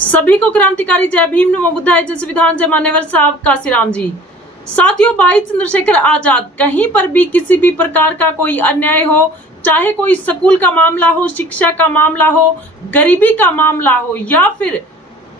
सभी को क्रांतिकारी जय भीम, नमो बुद्धाय, जय संविधान, जय मान्यवर साहब काशीराम जी। साथियों, भाई चंद्रशेखर आजाद कहीं पर भी किसी भी प्रकार का कोई अन्याय हो, चाहे कोई स्कूल का मामला हो, शिक्षा का मामला हो, गरीबी का मामला हो, या फिर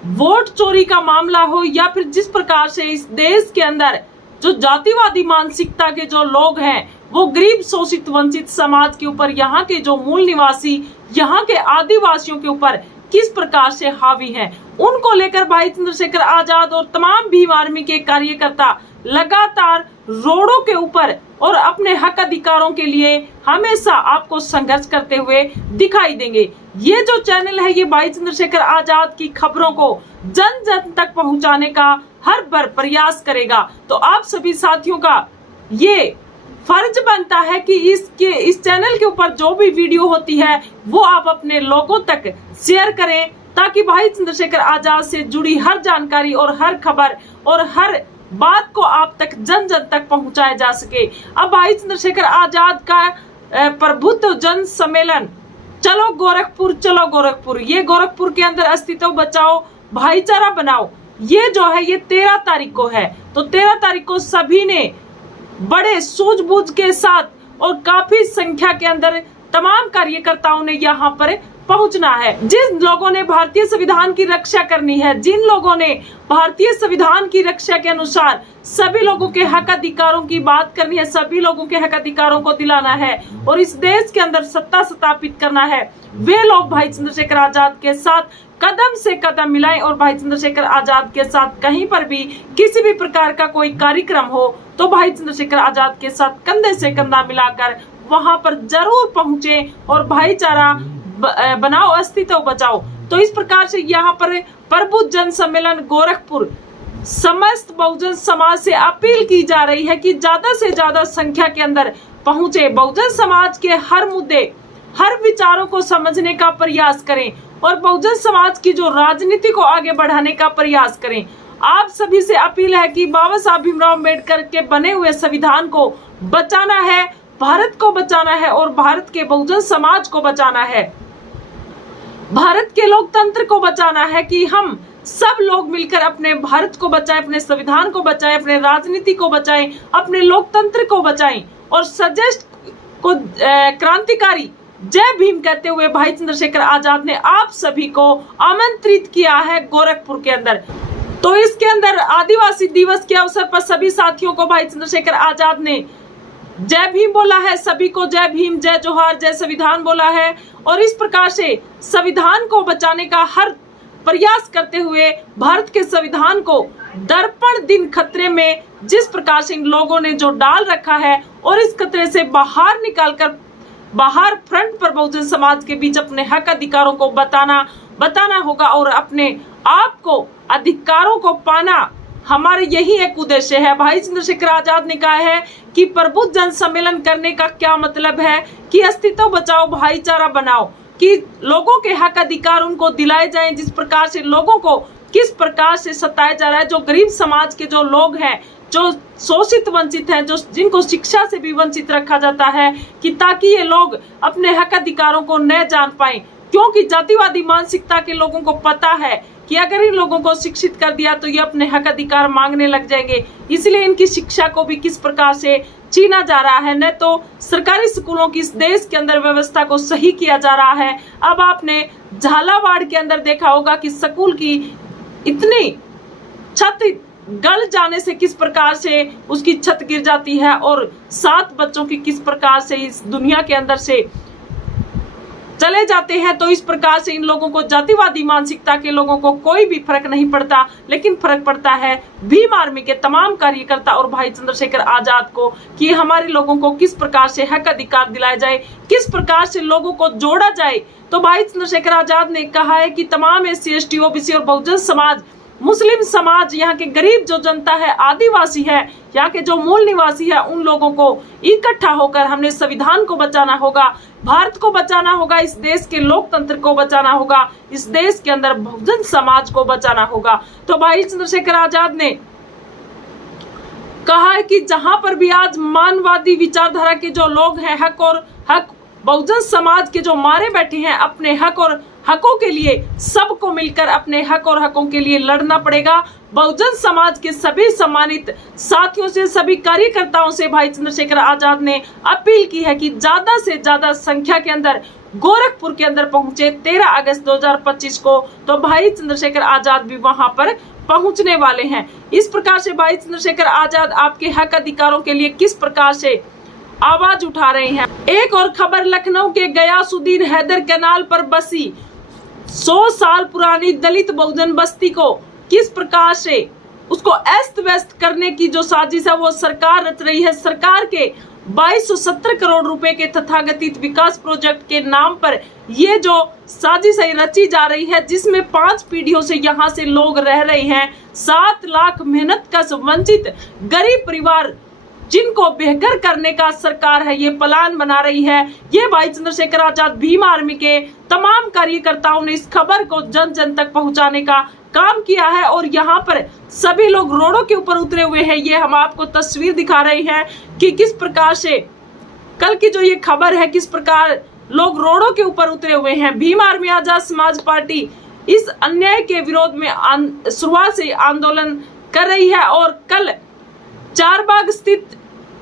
वोट चोरी का मामला हो, या फिर जिस प्रकार से इस देश के अंदर जो जातिवादी मानसिकता के जो लोग हैं वो गरीब शोषित वंचित समाज के ऊपर, यहाँ के जो मूल निवासी, यहाँ के आदिवासियों के ऊपर किस प्रकार से हावी है, उनको लेकर भाई चंद्रशेखर आजाद और तमाम भीम आर्मी के कार्यकर्ता लगातार रोडों के ऊपर और अपने हक अधिकारों के लिए हमेशा आपको संघर्ष करते हुए दिखाई देंगे। ये जो चैनल है ये भाई चंद्रशेखर आजाद की खबरों को जन जन तक पहुंचाने का हर बार प्रयास करेगा। तो आप सभी साथियों का ये फर्ज बनता है कि इस चैनल के ऊपर जो भी वीडियो होती है वो आप अपने लोगों तक शेयर करें, ताकि भाई चंद्रशेखर आजाद से जुड़ी हर जानकारी और हर खबर और हर बात को आप तक जन जन तक पहुंचाया जा सके। अब भाई चंद्रशेखर आजाद का प्रबुद्ध जन सम्मेलन चलो गोरखपुर, ये गोरखपुर के अंदर अस्तित्व बचाओ, भाईचारा बनाओ, ये जो है ये 13 तारीख को है। तो 13 तारीख को सभी ने बड़े सूझबूझ के साथ और काफी संख्या के अंदर तमाम कार्यकर्ताओं ने यहाँ पर पहुंचना है। जिन लोगों ने भारतीय संविधान की रक्षा करनी है, जिन लोगों ने भारतीय संविधान की रक्षा के अनुसार सभी लोगों के हक अधिकारों की बात करनी है, सभी लोगों के हक अधिकारों को दिलाना है और इस देश के अंदर सत्ता स्थापित करना है, वे लोग भाई चंद्रशेखर आजाद के साथ कदम से कदम मिलाएं और भाई चंद्रशेखर आजाद के साथ कहीं पर भी किसी भी प्रकार का कोई कार्यक्रम हो तो भाई चंद्रशेखर आजाद के साथ कंधे से कंधा मिलाकर वहां पर जरूर पहुंचे और भाईचारा बनाओ, अस्तित्व बचाओ। तो इस प्रकार से यहाँ पर प्रबुद्ध जन सम्मेलन गोरखपुर समस्त बहुजन समाज से अपील की जा रही है कि ज्यादा से ज्यादा संख्या के अंदर पहुंचे, बहुजन समाज के हर मुद्दे, हर विचारों को समझने का प्रयास करें और बहुजन समाज की जो राजनीति को आगे बढ़ाने का प्रयास करें। आप सभी से अपील है कि बाबा साहब भीमराव अम्बेडकर के बने हुए संविधान को बचाना है, भारत को बचाना है और भारत के बहुजन समाज को बचाना है, भारत के लोकतंत्र को बचाना है कि हम सब लोग मिलकर अपने भारत को बचाएं, अपने संविधान को बचाएं, अपने राजनीति को बचाएं, अपने लोकतंत्र को बचाएं। और सजेस्ट को क्रांतिकारी जय भीम कहते हुए भाई चंद्रशेखर आजाद ने आप सभी को आमंत्रित किया है गोरखपुर के अंदर। तो इसके अंदर आदिवासी दिवस के अवसर पर सभी साथियों को भाई चंद्रशेखर आजाद ने जय भीम बोला है, सभी को जय भीम, जय जोहार, जय संविधान बोला है और इस प्रकार से संविधान को बचाने का हर प्रयास करते हुए भारत के संविधान को दर्पण दिन खतरे में जिस प्रकार से इन लोगों ने जो डाल रखा है और इस खतरे से बाहर निकालकर बाहर फ्रंट पर बहुजन समाज के बीच अपने हक अधिकारों को बताना होगा और अपने आप को अधिकारों को पाना हमारे यही एक उद्देश्य है। भाई चंद्रशेखर आजाद ने कहा है कि प्रबुद्ध जन सम्मेलन करने का क्या मतलब है कि अस्तित्व बचाओ, भाईचारा बनाओ, कि लोगों के हक अधिकार उनको दिलाए जाएं। जिस प्रकार से लोगों को किस प्रकार से सताया जा रहा है, जो गरीब समाज के जो लोग हैं, जो शोषित वंचित हैं, जो जिनको शिक्षा से भी वंचित रखा जाता है, कि ताकि ये लोग अपने हक अधिकारों को न जान पाए, क्योंकि जातिवादी मानसिकता के लोगों को पता है कि अगर इन लोगों को शिक्षित कर दिया तो ये अपने हक अधिकार मांगने लग जाएंगे, इसलिए इनकी शिक्षा को भी किस प्रकार से छीना जा रहा है, न तो सरकारी स्कूलों की इस देश के अंदर व्यवस्था को सही किया जा रहा है। अब आपने झालावाड़ के अंदर देखा होगा कि स्कूल की इतनी छत गल जाने से किस प्रकार से उसकी छत गिर जाती है और 7 बच्चों की किस प्रकार से इस दुनिया के अंदर से चले जाते हैं। तो इस प्रकार से इन लोगों को, जातिवादी मानसिकता के लोगों को कोई भी फर्क नहीं पड़ता, लेकिन फर्क पड़ता है भीम आर्मी के तमाम कार्यकर्ता और भाई चंद्रशेखर आजाद को कि हमारे लोगों को किस प्रकार से हक अधिकार दिलाए जाए, किस प्रकार से लोगों को जोड़ा जाए। तो भाई चंद्रशेखर आजाद ने कहा है कि तमाम SC ST OBC और बहुजन समाज, मुस्लिम समाज, यहाँ के गरीब जो जनता है, आदिवासी है, यहाँ के जो मूल निवासी है, उन लोगों को इकट्ठा होकर हमने संविधान को बचाना होगा, भारत को बचाना होगा, इस देश के लोकतंत्र को बचाना होगा, इस देश के अंदर बहुजन समाज को बचाना होगा। तो भाई चंद्रशेखर आजाद ने कहा है कि जहां पर भी आज मानवादी विचारधारा के जो लोग हैं, हक बहुजन समाज के जो मारे बैठे हैं, अपने हक और हकों के लिए सबको मिलकर अपने हक और हकों के लिए लड़ना पड़ेगा। बहुजन समाज के सभी सम्मानित साथियों से, सभी कार्यकर्ताओं से भाई चंद्रशेखर आजाद ने अपील की है कि ज्यादा से ज्यादा संख्या के अंदर गोरखपुर के अंदर पहुंचे 13 अगस्त 2025 को। तो भाई चंद्रशेखर आजाद भी वहां पर पहुंचने वाले हैं। इस प्रकार से भाई चंद्रशेखर आजाद आपके हक अधिकारों के लिए किस प्रकार से आवाज उठा रहे हैं। एक और खबर, लखनऊ के गयासुद्दीन हैदर कैनाल पर बसी 100 साल पुरानी दलित बहुजन बस्ती को किस प्रकार से उसको अस्त व्यस्त करने की जो साजिश है वो सरकार रच रही है। सरकार के 2270 करोड़ रुपए के तथाकथित विकास प्रोजेक्ट के नाम पर ये जो साजिश है रची जा रही है, जिसमें 5 पीढ़ियों से यहाँ से लोग रह रहे हैं। 7 लाख मेहनत कश वंचित गरीब परिवार जिनको बेघर करने का सरकार है ये प्लान बना रही है। ये भाई चंद्रशेखर आजाद भीम आर्मी के तमाम कार्यकर्ताओं ने इस खबर को जन जन तक पहुंचाने का काम किया है और यहाँ पर सभी लोग रोडों के ऊपर उतरे हुए हैं। ये हम आपको तस्वीर दिखा रहे हैं कि किस प्रकार से कल की जो ये खबर है, किस प्रकार लोग रोडों के ऊपर उतरे हुए हैं। भीम आर्मी आजाद समाज पार्टी इस अन्याय के विरोध में शुरुआत से आंदोलन कर रही है और कल चारबाग स्थित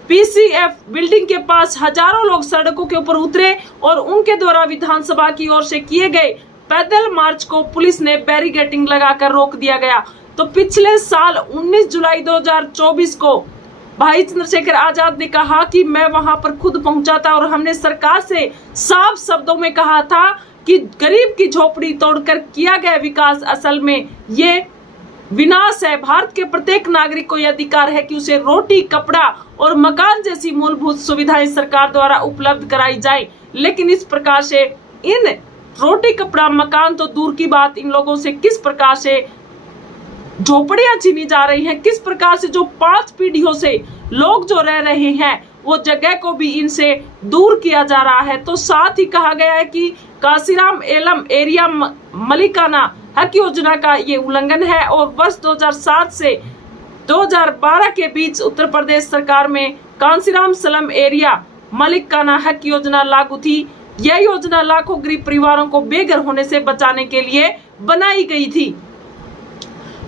पीसीएफ बिल्डिंग के पास हजारों लोग सड़कों के ऊपर उतरे और उनके द्वारा विधानसभा की ओर से किए गए पैदल मार्च को पुलिस ने बैरिकेडिंग लगाकर रोक दिया गया। तो पिछले साल 19 जुलाई 2024 को भाई चंद्रशेखर आजाद ने कहा कि मैं वहां पर खुद पहुंचा था और हमने सरकार से साफ शब्दों में कहा था कि गरीब की झोपड़ी तोड़कर किया गया विकास असल में ये विनाश है। भारत के प्रत्येक नागरिक को यह अधिकार है कि उसे रोटी, कपड़ा और मकान जैसी मूलभूत सुविधाएं सरकार द्वारा उपलब्ध कराई जाए। लेकिन इस प्रकार से इन रोटी, कपड़ा, मकान तो दूर की बात, इन लोगों से किस प्रकार से झोपड़ियां छीनी जा रही हैं, किस प्रकार से जो 5 पीढ़ियों से लोग जो रह रहे हैं वो जगह को भी इनसे दूर किया जा रहा है। तो साथ ही कहा गया है कि काशीराम एलम एरिया मलिकाना हक योजना का ये उल्लंघन है और वर्ष 2007 से 2012 के बीच उत्तर प्रदेश सरकार में कांसीराम सलम एरिया मलिकाना हक योजना लागू थी। यह योजना लाखों गरीब परिवारों को बेघर होने से बचाने के लिए बनाई गई थी।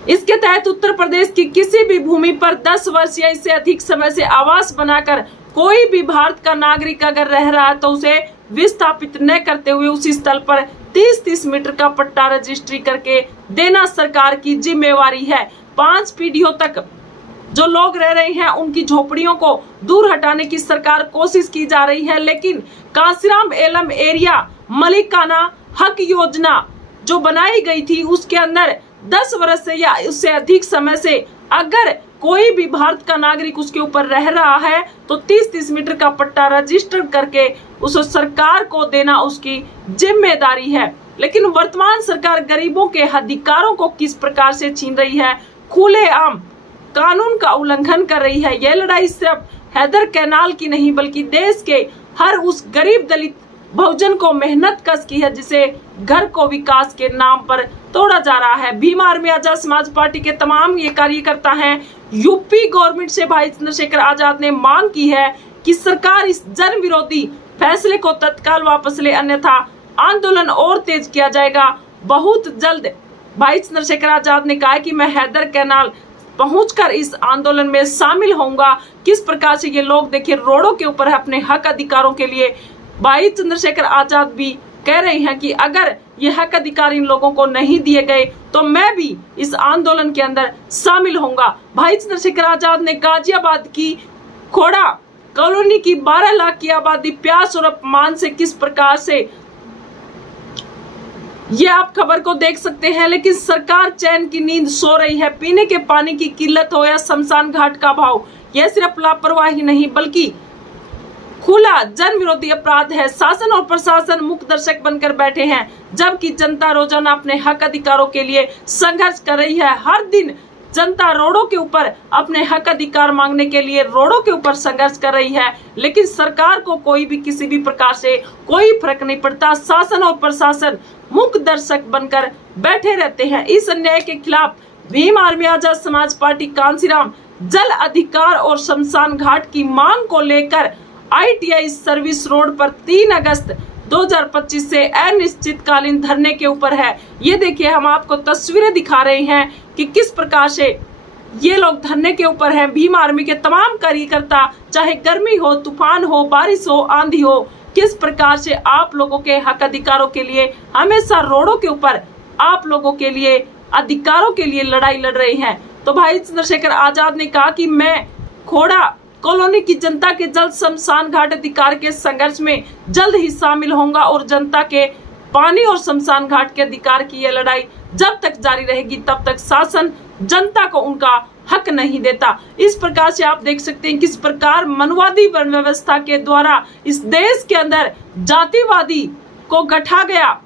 इसके तहत उत्तर प्रदेश की किसी भी भूमि पर 10 वर्ष या इससे अधिक समय से आवास बनाकर कोई भी भारत का नागरिक अगर रह रहा है तो उसे विस्थापित न करते हुए उसी स्थल पर 30-30 मीटर का पट्टा रजिस्ट्री करके देना सरकार की जिम्मेवारी है। 5 पीढ़ियों तक जो लोग रह रहे हैं उनकी झोपड़ियों को दूर हटाने की सरकार कोशिश की जा रही है। लेकिन काशीराम एलम एरिया मलिकाना हक योजना जो बनाई गई थी उसके अंदर 10 वर्ष से या उससे अधिक समय से अगर कोई भी भारत का नागरिक उसके ऊपर रह रहा है तो 30-30 मीटर का पट्टा रजिस्टर करके उस सरकार को देना उसकी जिम्मेदारी है। लेकिन वर्तमान सरकार गरीबों के अधिकारों को किस प्रकार से छीन रही है, खुलेआम कानून का उल्लंघन कर रही है। यह लड़ाई सिर्फ हैदर कैनाल की नहीं बल्कि देश के हर उस गरीब दलित बहुजन को मेहनत कश की है जिसे घर को विकास के नाम पर तोड़ा जा रहा है। भीम आर्मी आजाद समाज पार्टी के तमाम ये कार्यकर्ता हैं। यूपी गवर्नमेंट से भाई चंद्रशेखर आजाद ने मांग की है कि सरकार इस जन विरोधी फैसले को तत्काल वापस ले, अन्यथा आंदोलन और तेज किया जाएगा। बहुत जल्द भाई चंद्रशेखर आजाद ने कहा कि मैं हैदर कैनाल पहुंचकर इस आंदोलन में शामिल होऊंगा। किस प्रकार से ये लोग देखिए रोडों के ऊपर है अपने हक अधिकारों के लिए। भाई चंद्रशेखर आजाद भी कह रहे हैं कि अगर ये हक अधिकार इन लोगों को नहीं दिए गए तो मैं भी इस आंदोलन के अंदर शामिल होऊंगा। भाई चंद्रशेखर आजाद ने गाजियाबाद की खोड़ा कॉलोनी की 12 लाख की आबादी प्यास और अपमान से किस प्रकार से, ये आप खबर को देख सकते हैं। लेकिन सरकार चैन की नींद सो रही है। पीने के पानी की किल्लत हो या शमशान घाट का भाव, यह सिर्फ लापरवाही नहीं बल्कि खुला जन विरोधी अपराध है। शासन और प्रशासन मुख्य दर्शक बनकर बैठे हैं जबकि जनता रोजाना अपने हक अधिकारों के लिए संघर्ष कर रही है। हर दिन जनता रोडों के ऊपर अपने हक अधिकार मांगने के लिए रोडों के ऊपर संघर्ष कर रही है। लेकिन सरकार को कोई भी किसी भी प्रकार से कोई फर्क नहीं पड़ता। शासन और प्रशासन मुख्य दर्शक बनकर बैठे रहते हैं। इस अन्याय के खिलाफ भीम आर्मी आजाद समाज पार्टी कांसीराम जल अधिकार और शमशान घाट की मांग को लेकर ITI सर्विस रोड पर 3 अगस्त 2025 से अनिश्चितकालीन धरने के ऊपर है। ये देखिए, हम आपको तस्वीरें दिखा रहे हैं कि किस प्रकार से ये लोग धरने के ऊपर हैं। भीम आर्मी के तमाम कार्यकर्ता, चाहे गर्मी हो, तूफान हो, बारिश हो, आंधी हो, किस प्रकार से आप लोगों के हक अधिकारों के लिए हमेशा रोडों के ऊपर आप लोगों के लिए अधिकारों के लिए लड़ाई लड़ रहे हैं। तो भाई चंद्रशेखर आजाद ने कहा कि मैं खोड़ा कॉलोनी की जनता के जल्द शमशान घाट अधिकार के संघर्ष में जल्द ही शामिल होऊंगा और जनता के पानी और शमशान घाट के अधिकार की यह लड़ाई जब तक जारी रहेगी तब तक शासन जनता को उनका हक नहीं देता। इस प्रकार से आप देख सकते हैं किस प्रकार मनवादी वर्ण व्यवस्था के द्वारा इस देश के अंदर जातिवादी को गठा गया,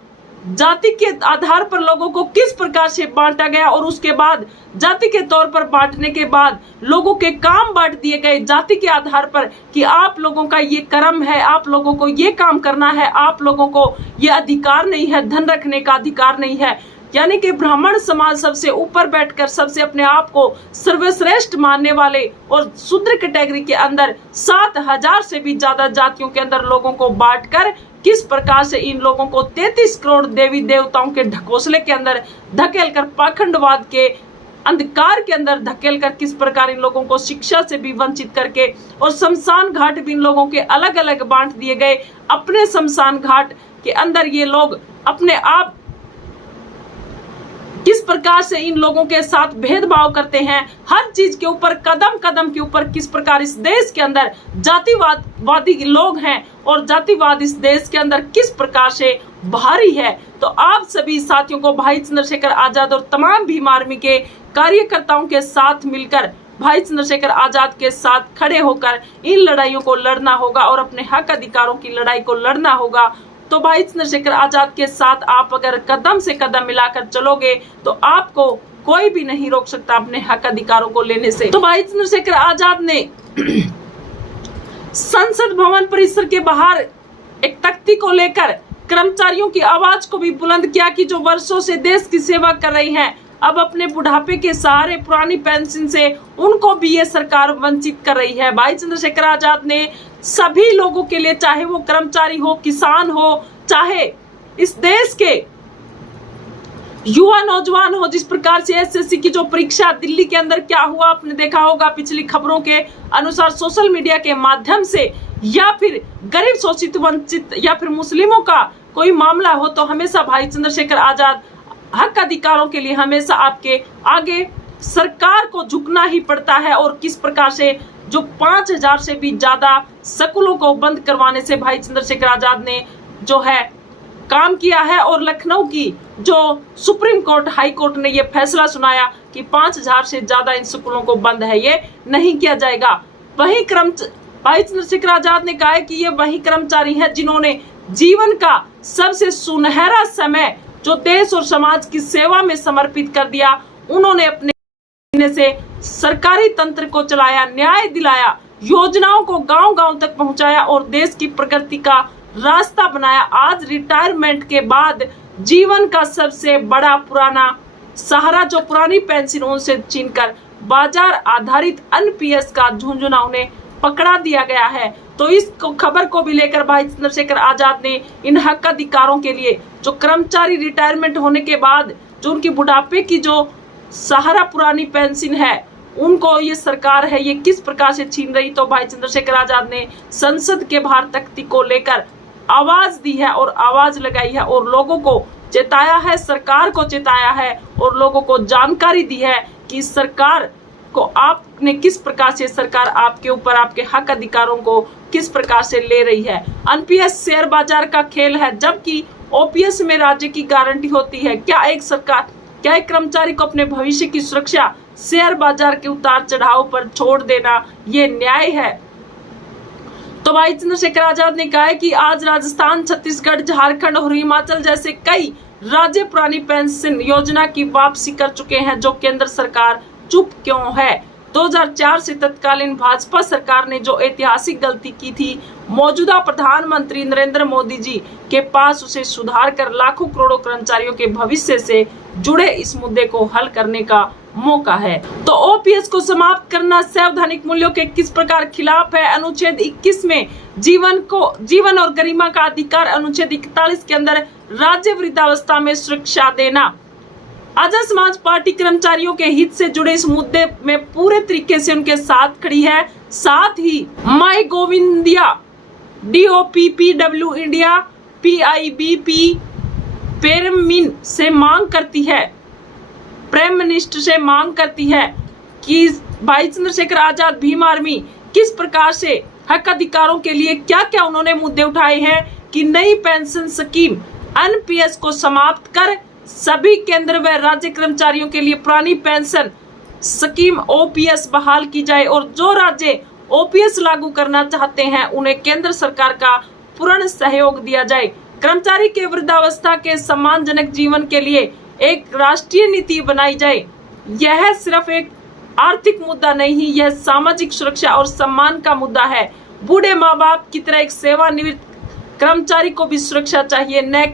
जाति के आधार पर लोगों को किस प्रकार से बांटा गया और उसके बाद जाति के तौर पर बांटने के बाद लोगों के काम बांट दिए गए जाति के आधार पर कि आप लोगों का ये कर्म है, आप लोगों को ये काम करना है, आप लोगों को ये अधिकार नहीं है, धन रखने का अधिकार नहीं है। यानी कि ब्राह्मण समाज सबसे ऊपर बैठकर सबसे अपने आप को सर्वश्रेष्ठ मानने वाले और शूद्र कैटेगरी के अंदर 7,000 से भी ज्यादा जातियों के अंदर लोगों को बांटकर किस प्रकार से इन लोगों को 33 करोड़ देवी देवताओं के ढकोसले के अंदर धकेलकर पाखंडवाद के अंधकार के अंदर धकेलकर किस प्रकार इन लोगों को शिक्षा से भी वंचित करके और शमशान घाट भी इन लोगों के अलग अलग बांट दिए गए। अपने शमशान घाट के अंदर ये लोग अपने आप किस प्रकार से इन लोगों के साथ भेदभाव करते हैं, हर चीज के ऊपर कदम कदम के ऊपर किस प्रकार इस देश के अंदर जातिवादी लोग हैं और जातिवाद इस देश के अंदर किस प्रकार से भारी है। तो आप सभी साथियों को भाई चंद्रशेखर आजाद और तमाम भीम आर्मी के कार्यकर्ताओं के साथ मिलकर भाई चंद्रशेखर आजाद के साथ खड़े होकर इन लड़ाइयों को लड़ना होगा और अपने हक अधिकारों की लड़ाई को लड़ना होगा। तो भाई चंद्रशेखर आजाद के साथ आप अगर कदम से कदम मिलाकर चलोगे तो आपको कोई भी नहीं रोक सकता अपने हक अधिकारों को लेने से। तो भाई चंद्रशेखर आजाद ने संसद भवन परिसर के बाहर एक तख्ती को लेकर कर्मचारियों की आवाज को भी बुलंद किया कि जो वर्षों से देश की सेवा कर रही हैं, अब अपने बुढ़ापे के सहारे पुरानी पेंशन से उनको भी ये सरकार वंचित कर रही है। भाई चंद्रशेखर आजाद ने सभी लोगों के लिए, चाहे वो कर्मचारी हो, किसान हो, चाहे इस देश के युवा नौजवान हो, जिस प्रकार से एसएससी की जो परीक्षा दिल्ली के अंदर क्या हुआ आपने देखा होगा पिछली खबरों के अनुसार सोशल मीडिया के माध्यम से, या फिर गरीब शोषित वंचित या फिर मुस्लिमों का कोई मामला हो, तो हमेशा भाई चंद्रशेखर आजाद हक अधिकारों के लिए हमेशा आपके आगे सरकार को झुकना ही पड़ता है। और किस प्रकार से जो 5,000 से भी ज्यादा स्कूलों को बंद करवाने से भाई चंद्रशेखर आजाद ने जो है काम किया है और लखनऊ की जो सुप्रीम कोर्ट, हाई कोर्ट ने ये फैसला सुनाया कि 5,000 से ज्यादा इन स्कूलों को बंद है, ये नहीं किया जाएगा। वही भाई चंद्रशेखर आजाद ने कहा है कि ये वही कर्मचारी हैं जिन्होंने जीवन का सबसे सुनहरा समय जो देश और समाज की सेवा में समर्पित कर दिया। उन्होंने अपने से सरकारी तंत्र को चलाया, न्याय दिलाया, योजनाओं को गांव-गांव तक पहुंचाया और देश की प्रगति का रास्ता बनाया। आज रिटायरमेंट के बाद जीवन का सबसे बड़ा पुराना सहारा जो पुरानी पेंशनों से छीनकर बाजार आधारित एनपीएस का झुंझुना उन्हें पकड़ा दिया गया है। तो इस खबर को भी लेकर भाई चंद्रशेखर आजाद ने इन हक अधिकारों के लिए जो कर्मचारी रिटायरमेंट होने के बाद जो उनकी बुढ़ापे की जो सहारा पुरानी पेंशन है उनको ये सरकार है ये किस प्रकार से छीन रही, तो भाई चंद्रशेखर आजाद ने संसद के बाहर तख्ती को लेकर आवाज दी है और आवाज लगाई है और लोगों को चेताया है, सरकार को चेताया है और लोगों को जानकारी दी है कि सरकार को आपने किस प्रकार से सरकार आपके ऊपर आपके हक अधिकारों को किस प्रकार से ले रही है। एनपीएस शेयर बाजार का खेल है, जबकि ओपीएस में राज्य की गारंटी होती है। क्या एक कर्मचारी को अपने भविष्य की सुरक्षा शेयर बाजार के उतार चढ़ाव पर छोड़ देना ये न्याय है? तो भाई चंद्रशेखर आजाद ने कहा है कि आज राजस्थान, छत्तीसगढ़, झारखंड और हिमाचल जैसे कई राज्य पुरानी पेंशन योजना की वापसी कर चुके हैं, जो केंद्र सरकार चुप क्यों है। 2004 से तत्कालीन भाजपा सरकार ने जो ऐतिहासिक गलती की थी, मौजूदा प्रधानमंत्री नरेंद्र मोदी जी के पास उसे सुधार कर लाखों करोड़ों कर्मचारियों के भविष्य से जुड़े इस मुद्दे को हल करने का मौका है। तो ओपीएस को समाप्त करना संवैधानिक मूल्यों के किस प्रकार खिलाफ है? अनुच्छेद 21 में जीवन और गरिमा का अधिकार, अनुच्छेद 41 के अंदर राज्य वृद्धावस्था में सुरक्षा देना। आजाद समाज पार्टी कर्मचारियों के हित से जुड़े इस मुद्दे में पूरे तरीके से उनके साथ खड़ी है। साथ ही माई गॉव इंडिया, DOPPW इंडिया, PIBP पेरमिन से मांग करती है, प्राइम मिनिस्टर से मांग करती है कि भाई चंद्रशेखर आजाद भीम आर्मी किस प्रकार से हक अधिकारों के लिए क्या क्या उन्होंने मुद्दे उठाए हैं कि नई पेंशन स्कीम NPS को समाप्त कर सभी केंद्र व राज्य कर्मचारियों के लिए पुरानी पेंशन स्कीम OPS बहाल की जाए और जो राज्य OPS लागू करना चाहते हैं उन्हें केंद्र सरकार का पूर्ण सहयोग दिया जाए। कर्मचारी के वृद्धावस्था के सम्मानजनक जीवन के लिए एक राष्ट्रीय नीति बनाई जाए। यह सिर्फ एक आर्थिक मुद्दा नहीं, यह सामाजिक सुरक्षा और सम्मान का मुद्दा है। बूढ़े माँ बाप की तरह एक सेवानिवृत्त कर्मचारी को भी सुरक्षा चाहिए, न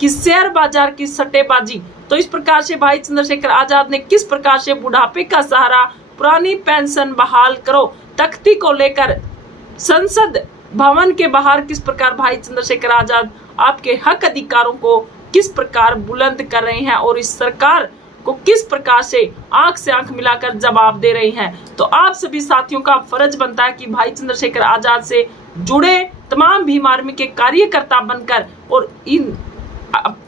कि शेयर बाजार की सट्टेबाजी। तो इस प्रकार से भाई चंद्रशेखर आजाद ने किस प्रकार से बुढ़ापे का सहारा, पुरानी पेंशन बहाल करो तख्ती को लेकर संसद भवन के बाहर किस प्रकार भाई चंद्रशेखर आजाद आपके हक अधिकारों को किस प्रकार बुलंद कर रहे हैं और इस सरकार को किस प्रकार से आंख मिलाकर जवाब दे रहे हैं। तो आप सभी साथियों का फर्ज बनता है कि भाई चंद्रशेखर आजाद से जुड़े तमाम भीम आर्मी के कार्यकर्ता बनकर और इन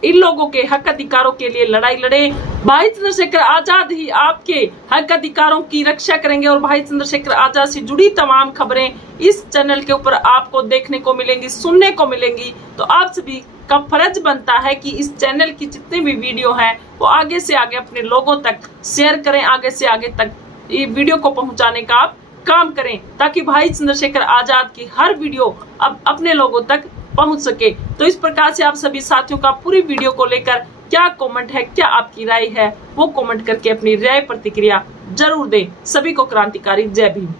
लोगों के हक अधिकारों के लिए लड़ाई लड़े। भाई चंद्रशेखर आजाद ही आपके हक अधिकारों की रक्षा करेंगे और भाई चंद्रशेखर आजाद से जुड़ी तमाम खबरें इस चैनल के ऊपर आपको देखने को मिलेंगी, सुनने को मिलेंगी। तो आप सभी का फर्ज बनता है कि इस चैनल की जितने भी वीडियो हैं वो आगे से आगे अपने लोगों तक शेयर करें, आगे से आगे तक ये वीडियो को पहुंचाने का आप काम करें ताकि भाई चंद्रशेखर आजाद की हर वीडियो अब अपने लोगों तक पहुंच सके। तो इस प्रकार से आप सभी साथियों का पूरी वीडियो को लेकर क्या कमेंट है, क्या आपकी राय है, वो कमेंट करके अपनी राय प्रतिक्रिया जरूर दें। सभी को क्रांतिकारी जय भीम।